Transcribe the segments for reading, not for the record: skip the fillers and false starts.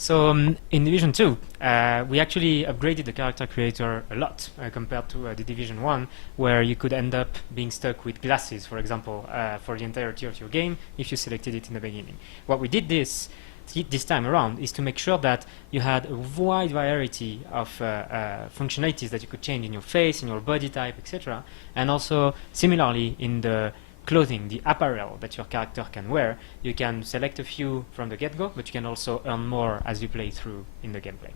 So in Division 2, we actually upgraded the character creator a lot compared to the Division 1, where you could end up being stuck with glasses, for example, for the entirety of your game if you selected it in the beginning. What we did this time around is to make sure that you had a wide variety of functionalities that you could change in your face, in your body type, etc. And also, similarly, in the clothing, the apparel that your character can wear, you can select a few from the get-go, but you can also earn more as you play through in the gameplay.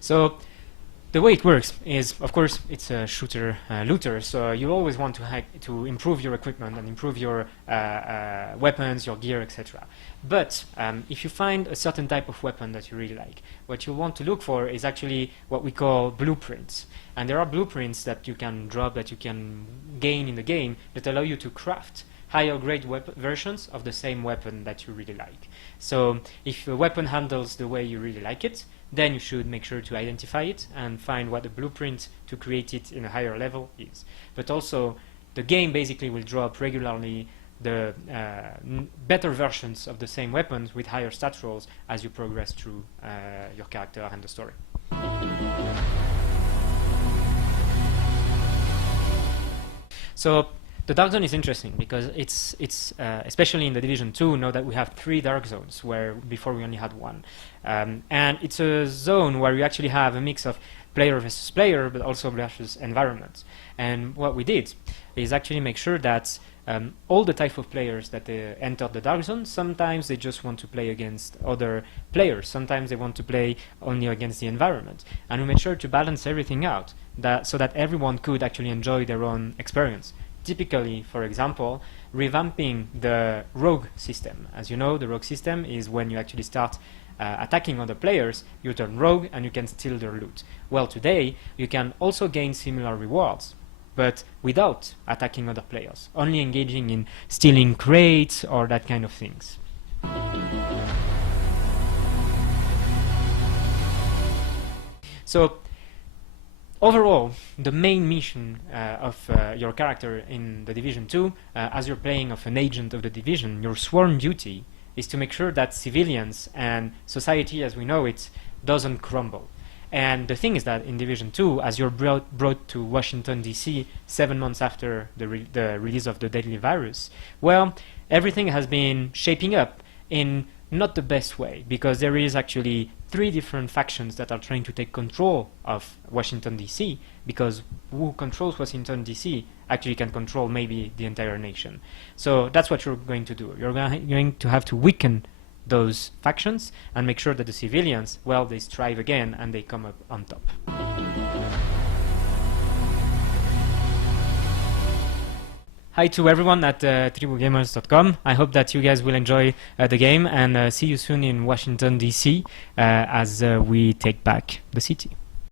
So the way it works is, of course, it's a shooter looter, so you always want to improve your equipment and improve your weapons, your gear, etc. But if you find a certain type of weapon that you really like, what you want to look for is actually what we call blueprints. And there are blueprints that you can drop, that you can gain in the game, that allow you to craft higher grade versions of the same weapon that you really like. So if a weapon handles the way you really like it, then you should make sure to identify it and find what the blueprint to create it in a higher level is. But also, the game basically will drop regularly the better versions of the same weapons with higher stat rolls as you progress through your character and the story. So the dark zone is interesting because it's especially in the Division 2, now that we have 3 dark zones, where before we only had 1. And it's a zone where you actually have a mix of player versus player, but also versus environment. And what we did is actually make sure that all the type of players that enter the dark zone, sometimes they just want to play against other players, sometimes they want to play only against the environment. And we made sure to balance everything out so that everyone could actually enjoy their own experience. Typically, for example, revamping the rogue system. As you know, the rogue system is when you actually start attacking other players, you turn rogue and you can steal their loot. Well, today, you can also gain similar rewards, but without attacking other players, only engaging in stealing crates or that kind of things. So, overall, the main mission of your character in the Division 2, as you're playing of an agent of the Division, your sworn duty is to make sure that civilians and society as we know it doesn't crumble. And the thing is that in Division 2, as you're brought to Washington, D.C. 7 months after the release of the deadly virus, well, everything has been shaping up in not the best way, because there is actually 3 different factions that are trying to take control of Washington, D.C., because who controls Washington, D.C. actually can control maybe the entire nation. So that's what you're going to do. You're going to have to weaken those factions and make sure that the civilians, well, they strive again and they come up on top. Hi to everyone at TribuGamers.com. I hope that you guys will enjoy the game and see you soon in Washington, D.C. As we take back the city.